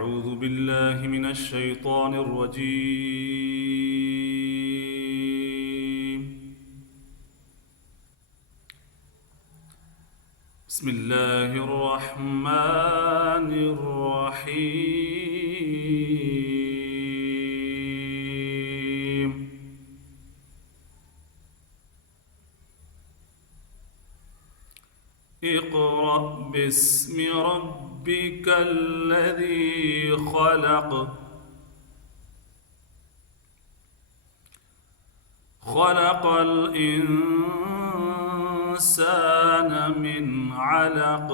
أعوذ بالله من الشيطان الرجيم. بسم الله الرحمن الرحيم. اقرأ باسم ربك الذي خلق خلق الإنسان من علق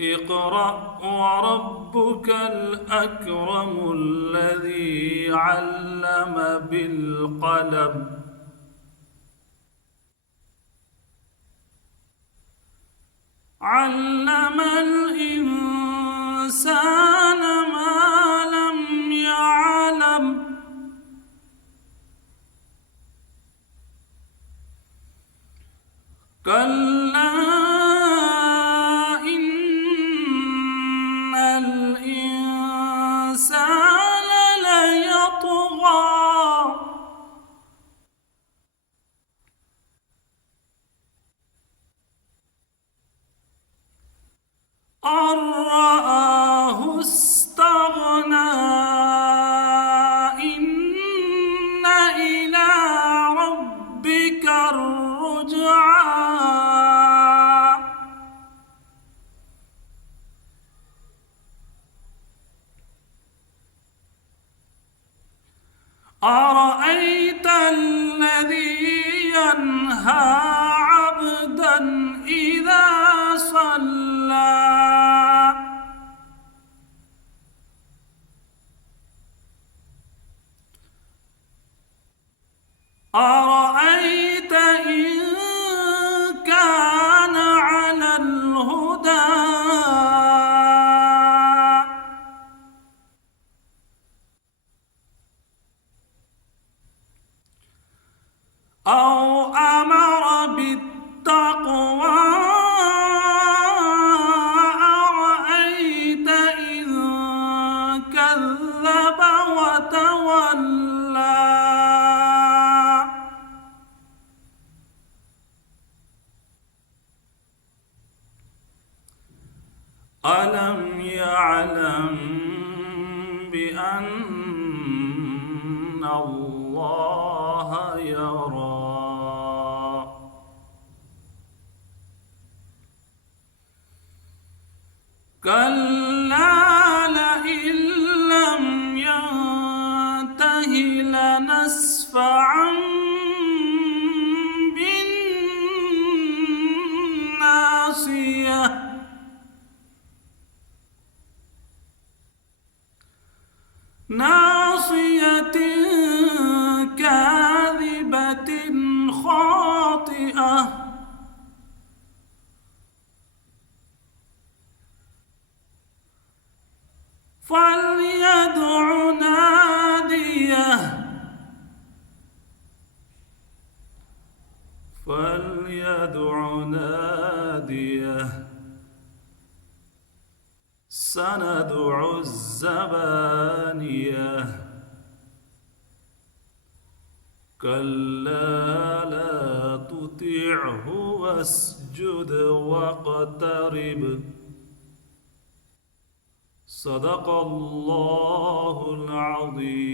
اقرأ وربك الأكرم الذي علم بالقلم علم الإنسان ما لم يعلم كلا إن الإنسان ليطغى أن رآه استغنى إن إلى ربك الرجعى أرأيت الذي ينهى عبدا إذا صلى أرأيت إن كان على الهدى أو أمر بالتقوى أرأيت إن كذب وتولى ألم يعلم بأن الله يرى كلا لئن لم ينته لنسفعا بالناصية ناصية كاذبة خاطئة فليدع ناديه سندع الزبانية كلا لا تطعه واسجد واقترب صدق الله العظيم.